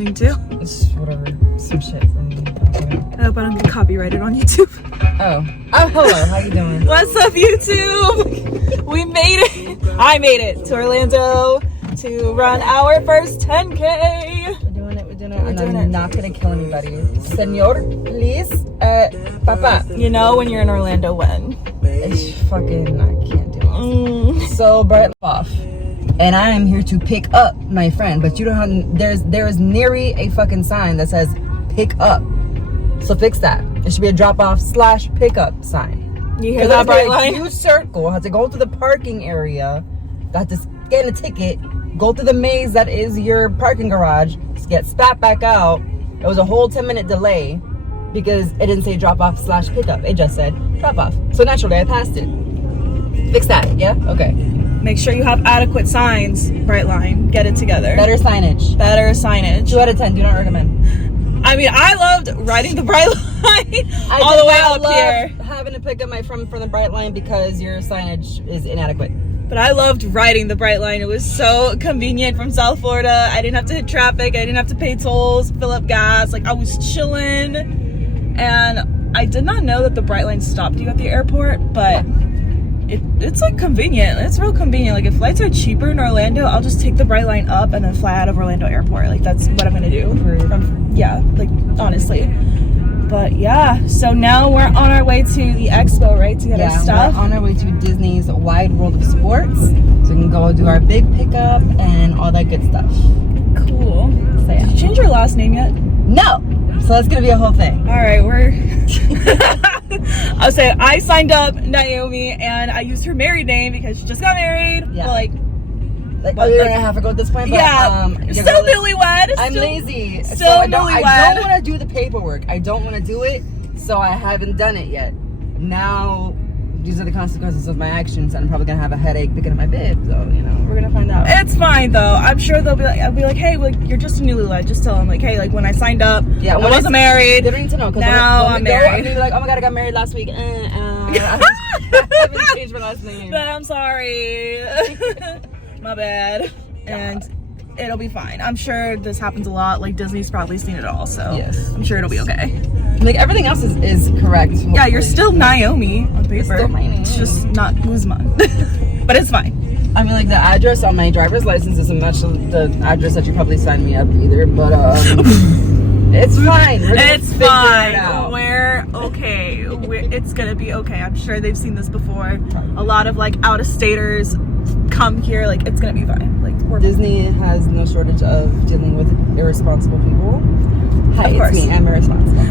listening to? It's whatever, some shit from. I hope I don't get copyrighted on YouTube. Oh, hello. How you doing? What's up, YouTube? We made it. I made it to Orlando to run our first 10K. We're doing it. And I'm not gonna kill anybody. Senor, please, Papa. You know when you're in Orlando when? It's fucking, I can't do it. So, Brett off. And I am here to pick up my friend, but you don't have, there is nary a fucking sign that says pick up. So fix that. It should be a drop-off/pickup sign. You hear that, bright line? You circle, have to go to the parking area, got to scan a ticket, go through the maze that is your parking garage, get spat back out. It was a whole 10-minute delay because it didn't say drop-off/pickup. It just said drop-off. So naturally, I passed it. Fix that, yeah? Okay. Make sure you have adequate signs, bright line. Get it together. Better signage. Better signage. 2 out of 10, do not recommend. I mean, I loved riding the bright line all the way up here. Having to pick up my friend from the bright line because your signage is inadequate. But I loved riding the bright line. It was so convenient from South Florida. I didn't have to hit traffic. I didn't have to pay tolls, fill up gas. Like, I was chilling. And I did not know that the bright line stopped you at the airport, but it's like convenient. It's real convenient. Like, if flights are cheaper in Orlando, I'll just take the bright line up and then fly out of Orlando Airport. Like, that's what I'm gonna do. Yeah, like, honestly. But yeah, so now we're on our way to the expo, right? To get our stuff. We're on our way to Disney's Wide World of Sports. So we can go do our big pickup and all that good stuff. Cool. So yeah. Did you change your last name yet? No! So that's gonna be a whole thing. Alright, we're I'll say I signed up Naomi and I used her married name because she just got married. Yeah. But a year and a half ago at this point, but yeah, still newlywed. I'm lazy. Still so I don't newlywed. want to do the paperwork. I don't want to do it, so I haven't done it yet. Now, these are the consequences of my actions, and I'm probably gonna have a headache picking up my bib. So, you know, we're gonna find out. It's fine though. I'm sure they'll be like, I'll be like, hey, like, you're just a newlywed. Just tell them like, hey, like when I signed up, I wasn't married. They don't need to know. Now I'm married. I'm gonna be like, oh my god, I got married last week. I haven't changed my last name. But I'm sorry. My bad. And it'll be fine. I'm sure this happens a lot. Like, Disney's probably seen it all, so yes. I'm sure it'll be okay. Like, everything else is correct. Hopefully. Yeah, you're still Naomi on paper. It's still my name. It's just not Guzman. But it's fine. I mean, like, the address on my driver's license isn't much the address that you probably signed me up either, but it's fine. It's fine. We're okay. It's gonna be okay. I'm sure they've seen this before. A lot of like out-of-staters come here. Like, it's gonna be fine. Like, Disney has no shortage of dealing with irresponsible people. Hi, it's me. I'm irresponsible.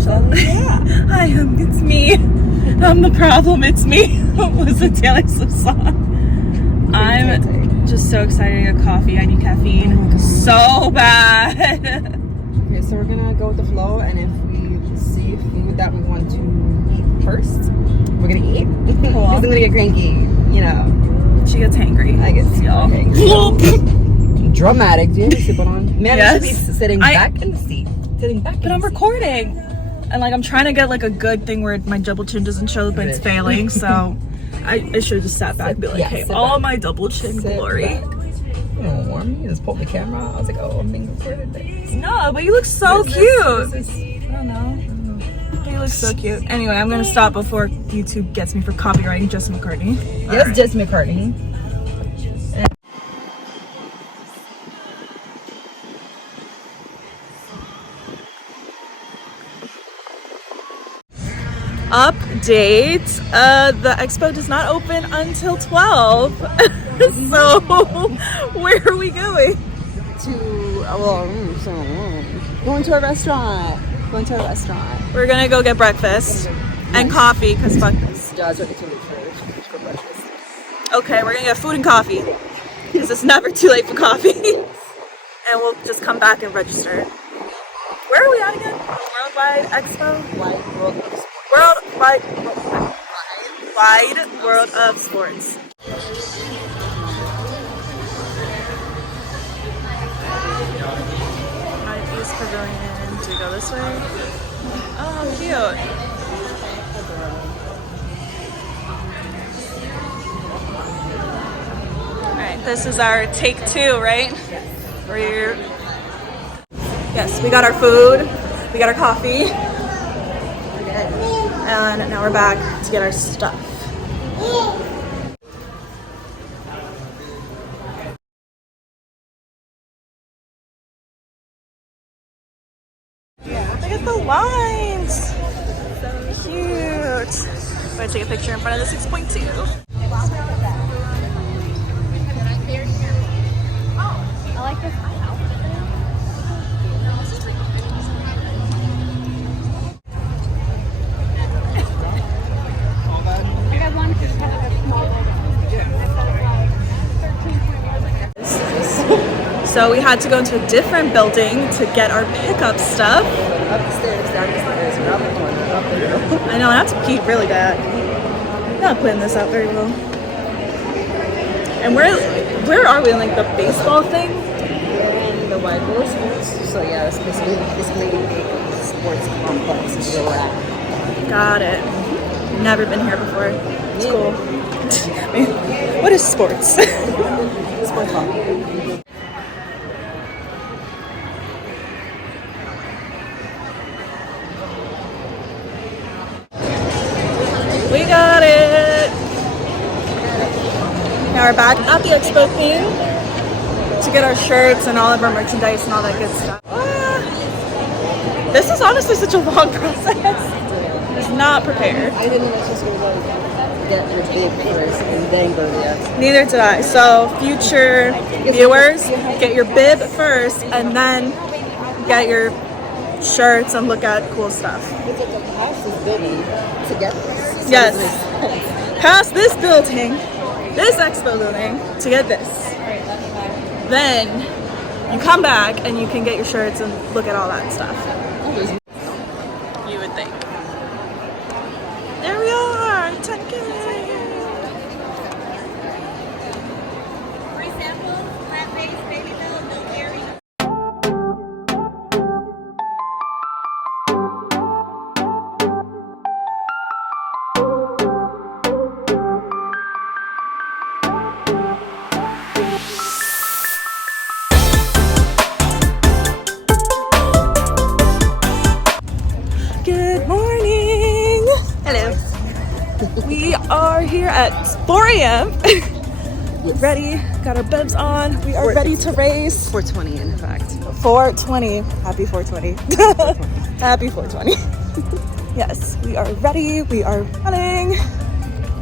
So yeah. Hi, it's me. I'm the problem. It's me. Was a Taylor Swift song. I'm just so excited to get coffee. I need caffeine so bad. Okay, so we're gonna go with the flow, and if we see food that we want to eat first, we're gonna eat. Cool. I'm gonna get cranky, you know. She gets hangry. I get dramatic. Do you have your seatbelt on? Man, yes. I should be sitting back in the seat. But I'm recording. And like, I'm trying to get like a good thing where my double chin doesn't show, but it's failing. So I should have just sat back and be like, hey, all my double chin glory. You don't warm me. You just pulled the camera. I was like, oh, I'm being recorded. No, but you look so cute. I don't know. You look so cute. Anyway, I'm gonna stop before YouTube gets me for copyrighting Jesse McCartney. Yes, right. Jesse McCartney. Update, the expo does not open until 12. So where are we going? Going to a restaurant. We're gonna go get breakfast and coffee, because fuck this. Yeah, it's already too late for breakfast. Okay, we're gonna get food and coffee, because it's never too late for coffee. And we'll just come back and register. Where are we at again? Worldwide Expo? Wide World of Sports. Wide World of Sports. East Pavilion. Do we go this way? Oh, cute. Alright, this is our take 2, right? Where you're Yes, we got our food, we got our coffee, and now we're back to get our stuff. Look at the lines! So cute! I'm gonna take a picture in front of the 6.2. I like this house. I got one because it has like a small building. So we had to go into a different building to get our pickup stuff. Up the stairs, down the stairs, around the corner, up the hill. I know, I have to pee really bad. I'm not putting this out very well. And where are we? In like the baseball thing? And the White Bull Sports. So yeah, it's basically a sports complex is where we're at. Got it. Never been here before. It's cool. What is sports? Sports hall. We got it! Now we're back at the expo thing to get our shirts and all of our merchandise and all that good stuff. This is honestly such a long process. I was not prepared. I didn't know that she was going to get your big first and then go to the expo. Neither did I. So future viewers, get your bib first and then get your shirts and look at cool stuff. It's like a house is building to get this. Yes. Past this building, this expo building, to get this. Then you come back and you can get your shirts and look at all that stuff. You would think. There we are, 10K. Free samples, plant-based, baby milk, no dairy. Good morning. Hello. We are here at 4 a.m. Ready, got our bibs on. We are ready to race. 420 in fact. 420. Happy 420. Happy 420. Yes, we are ready. We are running.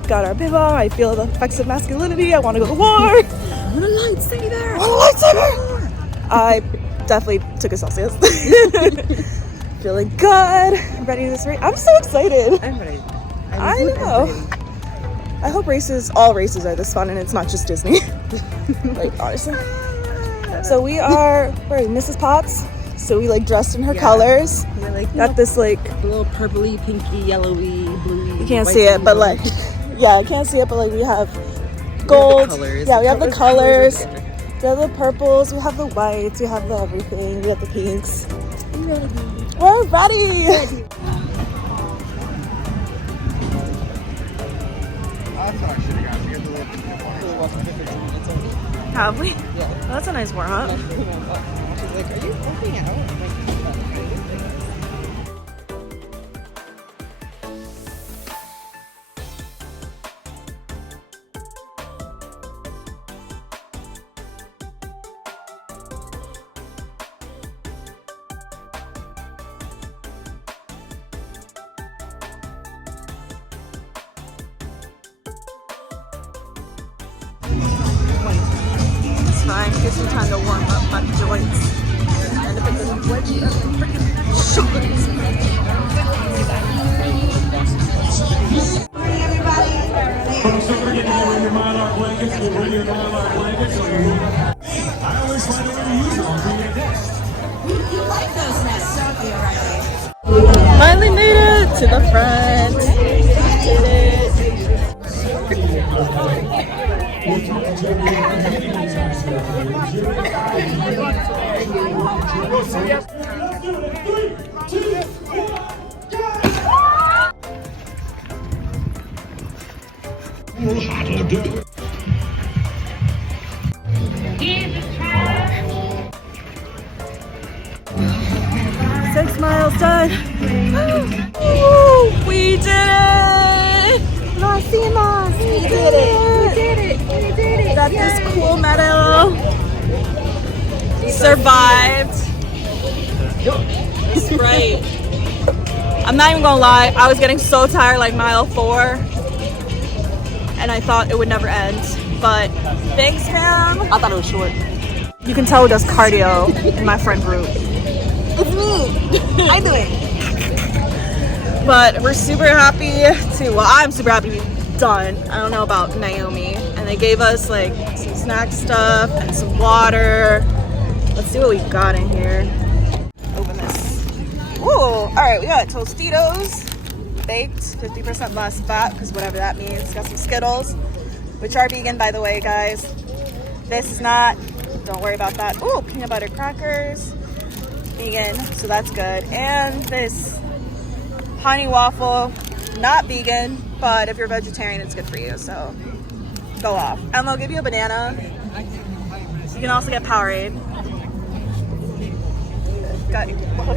Got our bib on. I feel the effects of masculinity. I want to go to war. What a lightsaber! What a lightsaber! I definitely took a Celsius. Feeling good. Ready to this race. I'm so excited. I'm ready. I know. I hope all races are this fun and it's not just Disney. Like, honestly. So we are, where are we, Mrs. Potts? So we like dressed in her colors. We're like, Got this like, a little purpley, pinky, yellowy, bluey. you can't see it, but like, yeah, I can't see it, but like we have gold. colors. Yeah, we have the colors. together. We have the purples, we have the whites, we have the everything, we have the pinks. I'm ready. We're ready! Have we? Yeah. Oh, that's a nice warm up. She's like, are you working out? I'm like, It's fine. Gives me time to warm up my joints. And to put the wedgie up the freaking shorts. Folks, don't forget to get rid of your Monarch blankets. Get rid of your Monarch blankets. I always find a way to use them on your desk. You like those nests, don't you, Riley? Finally made it to the front. Did it. almost done. Woo, we did it! We did it! Got this cool medal. Survived. Sprite. I'm not even gonna lie, I was getting so tired like mile 4 and I thought it would never end. But thanks, fam. I thought it was short. You can tell who does cardio in my friend group. It's me. I do it. But we're super happy I'm super happy to be done. I don't know about Naomi. And they gave us like some snack stuff and some water. Let's see what we got in here. Open this. Ooh, all right, we got Tostitos, baked, 50% less fat, because whatever that means. Got some Skittles, which are vegan, by the way, guys. This is not, don't worry about that. Ooh, peanut butter crackers, vegan, so that's good. And this honey waffle, not vegan, but if you're vegetarian, it's good for you, so go off. And they'll give you a banana. You can also get Powerade. Got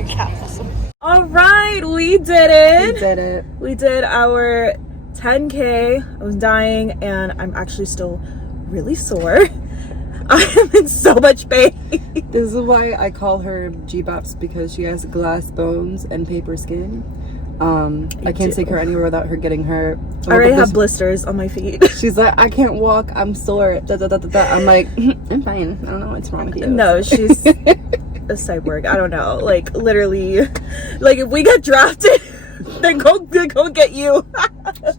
capitalism. All right, we did it. We did it. We did our 10K. I was dying, and I'm actually still really sore. I am in so much pain. This is why I call her G-Bops, because she has glass bones and paper skin. I can't take her anywhere without her getting hurt. I already have blisters on my feet. She's like, I can't walk, I'm sore. Da, da, da, da, da. I'm like, I'm fine. I don't know what's wrong with you. No, she's a cyborg. I don't know. Like, literally, like, if we get drafted, then go get you.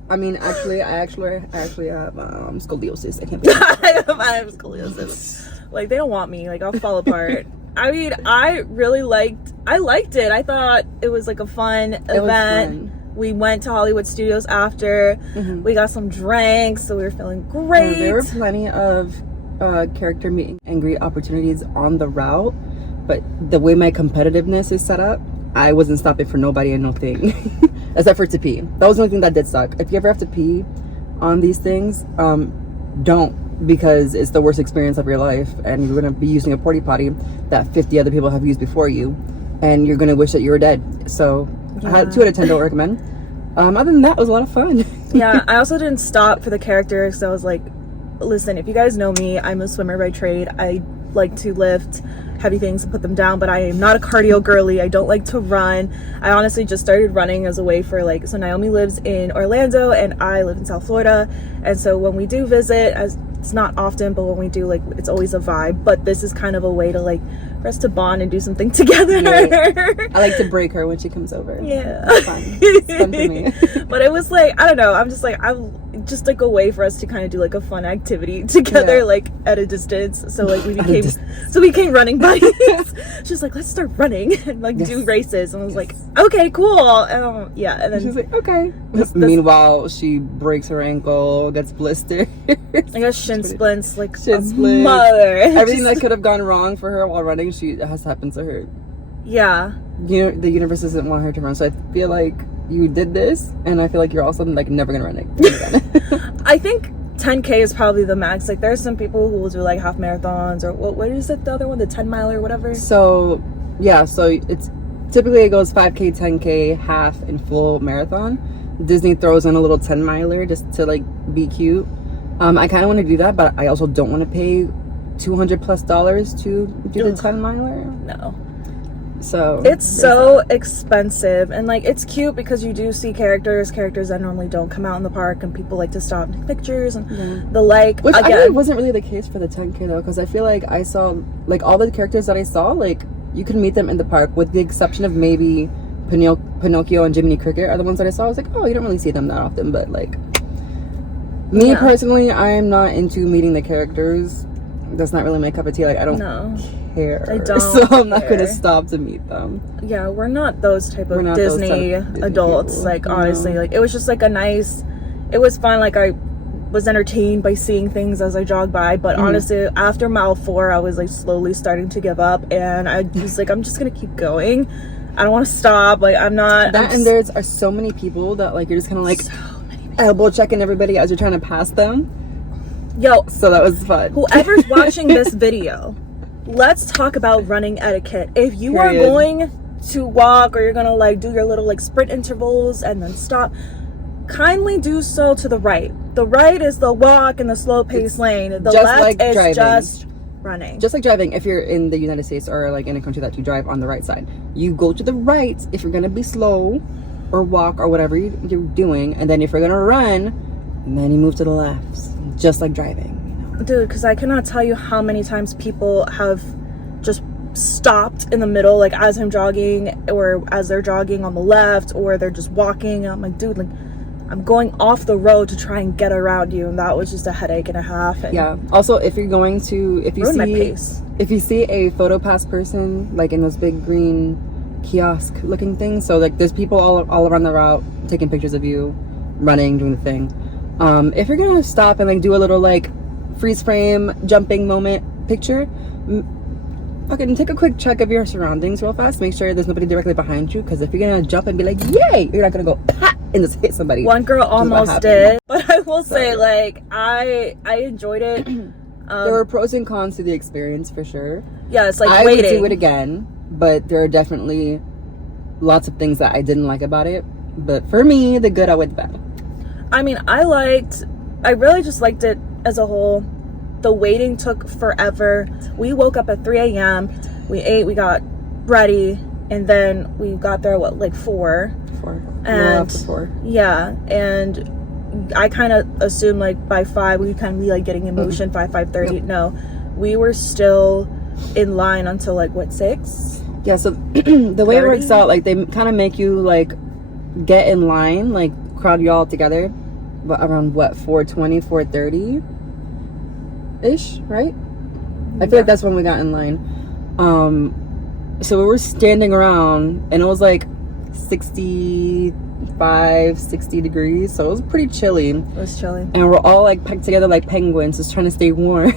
I mean, I actually have scoliosis. I can't be. I have scoliosis. Like, they don't want me. Like, I'll fall apart. I mean, I liked it. I thought it was like a fun event. We went to Hollywood Studios after. Mm-hmm. We got some drinks, so we were feeling great. There were plenty of character meet and greet opportunities on the route, but the way my competitiveness is set up, I wasn't stopping for nobody and no thing, except for to pee. That was the only thing that did suck. If you ever have to pee on these things, don't, because it's the worst experience of your life, and you're going to be using a porta potty that 50 other people have used before you, and you're going to wish that you were dead. So I had 2 out of 10 don't recommend. Other than that, it was a lot of fun. Yeah, I also didn't stop for the characters, so I was like, listen, if you guys know me, I'm a swimmer by trade. I like to lift heavy things and put them down, but I am not a cardio girly. I don't like to run. I honestly just started running as a way for, like, so Naomi lives in Orlando and I live in South Florida, and so when we do visit, as it's not often, but when we do, like, it's always a vibe. But this is kind of a way to, like, for us to bond and do something together. Right. I like to break her when she comes over. Yeah, it's fun. It's fun for me. But it was like, I don't know, I'm just like a way for us to kind of do like a fun activity together, like at a distance. So like we became running buddies. She's like, let's start running and like do races, and I was like, okay, cool. And then she's like, okay. Meanwhile, she breaks her ankle, gets blistered. I got shin splints, like shin splints. Mother. Everything that could have gone wrong for her while running, it has happened to her. Yeah. You know, the universe doesn't want her to run, so I feel like you did this, and I feel like you're also like never gonna run it again. I think 10K is probably the max. Like, there's some people who will do like half marathons, or what is it, the other one, the 10 mile or whatever. So yeah, so it's typically it goes 5K, 10K, half, and full marathon. Disney throws in a little 10 miler just to like be cute. I kind of want to do that, but I also don't want to pay $200+ to do the 10 miler. No. So it's so expensive, and like it's cute because you do see characters that normally don't come out in the park, and people like to stop and take pictures and the like. Which again, I think wasn't really the case for the 10K though, because I feel like I saw like all the characters that I saw, like you could meet them in the park, with the exception of maybe Pinocchio and Jiminy Cricket are the ones that I saw. I was like, oh, you don't really see them that often, but like me personally, I am not into meeting the characters. That's not really my cup of tea. Like I don't care. I don't. So I'm not gonna stop to meet them. Yeah, we're not those type of Disney adults. People. Like honestly, like it was just like it was fun. Like I was entertained by seeing things as I jogged by. But honestly, after mile 4, I was like slowly starting to give up, and I was like, I'm just gonna keep going. I don't want to stop. Like I'm not. And there are so many people that like you're just kind of like elbow checking everybody as you're trying to pass them. Yo, so that was fun. Whoever's watching this video, let's talk about running etiquette. If you are going to walk, or you're gonna like do your little like sprint intervals and then stop, kindly do so to the right. The right is the walk and the slow pace lane. The just left like is driving. just running. Just like driving, if you're in the United States or like in a country that you drive on the right side, you go to the right if you're gonna be slow or walk or whatever you're doing, and then if you're gonna run, then you move to the left, just like driving. Dude, because I cannot tell you how many times people have just stopped in the middle, like as I'm jogging, or as they're jogging on the left, or they're just walking. I'm like, dude, like I'm going off the road to try and get around you, and that was just a headache and a half. And yeah. Also, if you're going to, if you see a photo pass person, like in those big green kiosk looking things, so like there's people all around the route taking pictures of you running, doing the thing. If you're gonna stop and like do a little like freeze frame jumping moment picture, okay, take a quick check of your surroundings real fast. Make sure there's nobody directly behind you, because if you're gonna jump and be like yay, you're not gonna go pat and just hit somebody. One girl almost did, but I will say, like, I enjoyed it. There were pros and cons to the experience for sure. Yeah, it's like I waiting. would do it again, but there are definitely lots of things that I didn't like about it. But for me, the good outweighed the bad. I mean, I really just liked it as a whole. The waiting took forever. We woke up at 3 a.m. We ate, we got ready, and then we got there, what, like 4? 4. And 4. yeah, and I kind of assumed like by 5 we'd kind of be like getting in motion. 5:30. No, we were still in line until like what, 6? Yeah, so the way it works out, like they kind of make you like get in line, like crowd you all together, but around what, 4:20, 4:30 ish, right? I feel like that's when we got in line. So we were standing around, and it was like 65, 60 degrees, so it was pretty chilly. It was chilly, and we're all like packed together like penguins, just trying to stay warm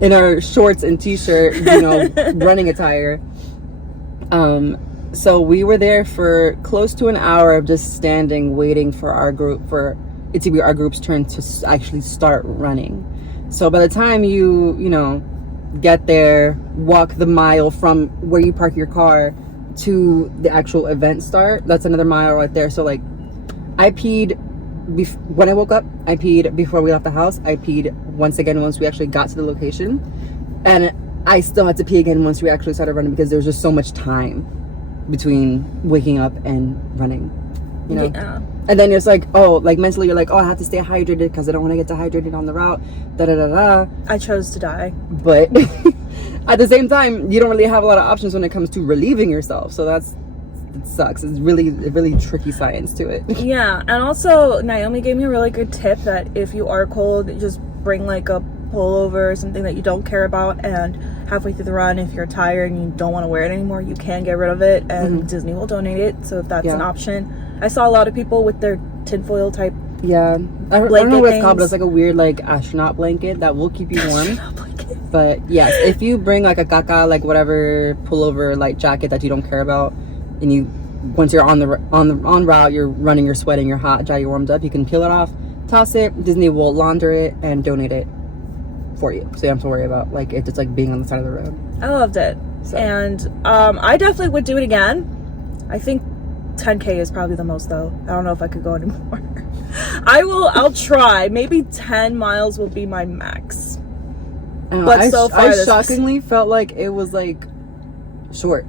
in our shorts and t-shirt, you know, running attire. So we were there for close to an hour of just standing, waiting for our group, for it to be our group's turn to actually start running. So by the time you know, get there, walk the mile from where you park your car to the actual event start, that's another mile right there. So like, I peed when I woke up, I peed before we left the house, I peed once again once we actually got to the location, and I still had to pee again once we actually started running, because there was just so much time between waking up and running, you know. Yeah. And then it's like, oh, like mentally you're like, oh, I have to stay hydrated because I don't want to get dehydrated on the route, I chose to die, but at the same time you don't really have a lot of options when it comes to relieving yourself, so it sucks. It's really tricky science to it. Yeah. And also Naomi gave me a really good tip that if you are cold, just bring like a pullover or something that you don't care about, and halfway through the run, if you're tired and you don't want to wear it anymore, you can get rid of it, and Disney will donate it. So if that's an option. I saw a lot of people with their tinfoil type I don't know what it's called, but it's like a weird like astronaut blanket that will keep you warm. But yes, if you bring like a caca, like whatever pullover light jacket that you don't care about, and you, once you're on route, you're running, you're sweating, you're hot, dry, you're warmed up, you can peel it off, toss it. Disney will launder it and donate it for you, so you don't have to worry about like it just like being on the side of the road. I loved it. So. And I definitely would do it again. I think 10K is probably the most, though. I don't know if I could go anymore. I'll try. Maybe 10 miles will be my max. But so far, I shockingly felt like it was like short.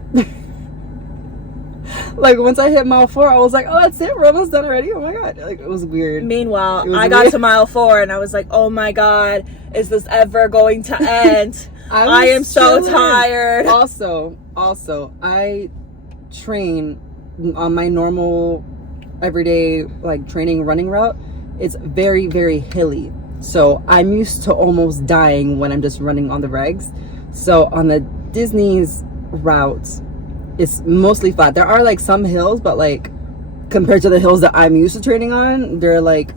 Like once I hit mile 4, I was like, oh, that's it, we're almost done already. Oh my god, like it was weird. Meanwhile, I got to mile 4 and I was like, oh my god, is this ever going to end? I am so tired. Also, I train on my normal everyday like training running route. It's very, very hilly, so I'm used to almost dying when I'm just running on the regs. So on the Disney's route, it's mostly flat. There are like some hills, but like compared to the hills that I'm used to training on, they're like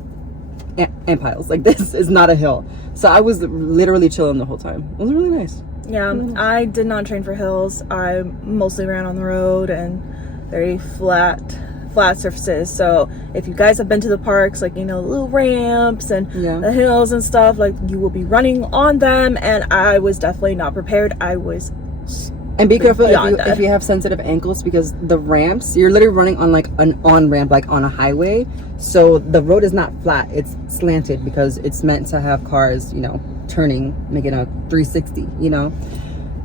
ant piles. Like this is not a hill. So I was literally chilling the whole time. It was really nice. Yeah, I did not train for hills. I mostly ran on the road and very flat surfaces. So if you guys have been to the parks, like, you know, little ramps and the hills and stuff, like you will be running on them, and I was definitely not prepared. I was And be careful beyond if you have sensitive ankles, because the ramps, you're literally running on like an on ramp, like on a highway. So the road is not flat, it's slanted because it's meant to have cars, you know, turning, making a 360, you know.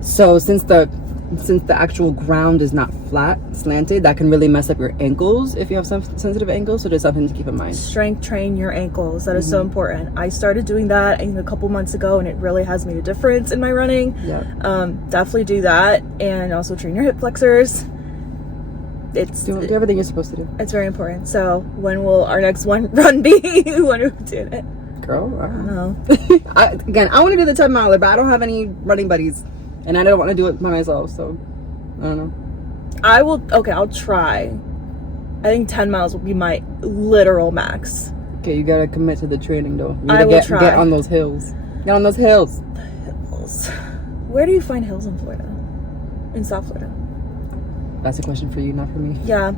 So since the actual ground is not flat, slanted, that can really mess up your ankles if you have some sensitive ankles. So there's something to keep in mind. Strength train your ankles. That is so important. I started doing that a couple months ago, and it really has made a difference in my running. Yeah. Definitely do that, and also train your hip flexors. Do everything you're supposed to do. It's very important. So when will our next run be? When are we doing it? Girl, I don't know. I want to do the 10 miler, but I don't have any running buddies, and I don't want to do it by myself. So I don't know. I'll try. I think 10 miles will be my literal max. Okay, you gotta commit to the training though. I will try. Get on those hills. Get on those hills. Hills. Where do you find hills in Florida? In South Florida? That's a question for you, not for me. Yeah.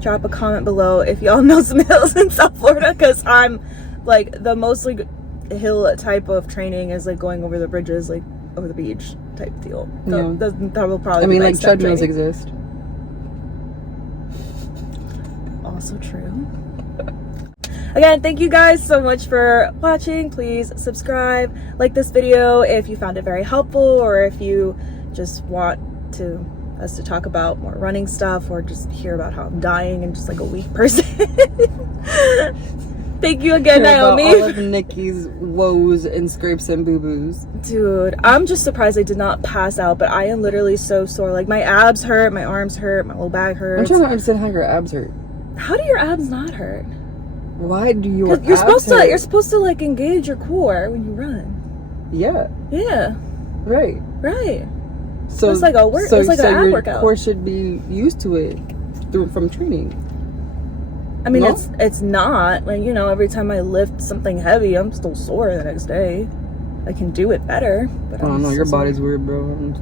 Drop a comment below if y'all know some hills in South Florida, because I'm like the mostly hill type of training is like going over the bridges, like over the beach type deal. So that will probably. I mean, be like treadmills exist. Also true. Again, thank you guys so much for watching. Please subscribe, like this video if you found it very helpful, or if you just want us to talk about more running stuff, or just hear about how I'm dying and just like a weak person. Thank you again, Naomi. All of Nikki's woes and scrapes and boo-boos. Dude, I'm just surprised I did not pass out, but I am literally so sore. Like my abs hurt, my arms hurt, my low back hurts. I'm trying to understand how your abs hurt. How do your abs not hurt? Why do your abs You're supposed to like engage your core when you run. Yeah. Yeah. Right. Right. So it's like it's like an ab your workout. core should be used to it from training. I mean, no? it's not like, you know, every time I lift something heavy, I'm still sore the next day. I can do it better, but I don't know. Your body's weird, bro. I'm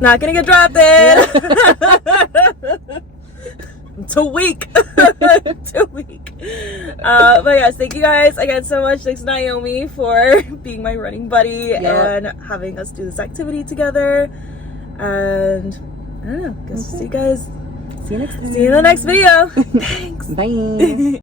not gonna get dropped in. Too weak. Too weak. But yes, thank you guys again so much. Thanks Naomi for being my running buddy and having us do this activity together. And I don't know, guess we'll see you guys. See you next time. See you in the next video. Thanks. Bye.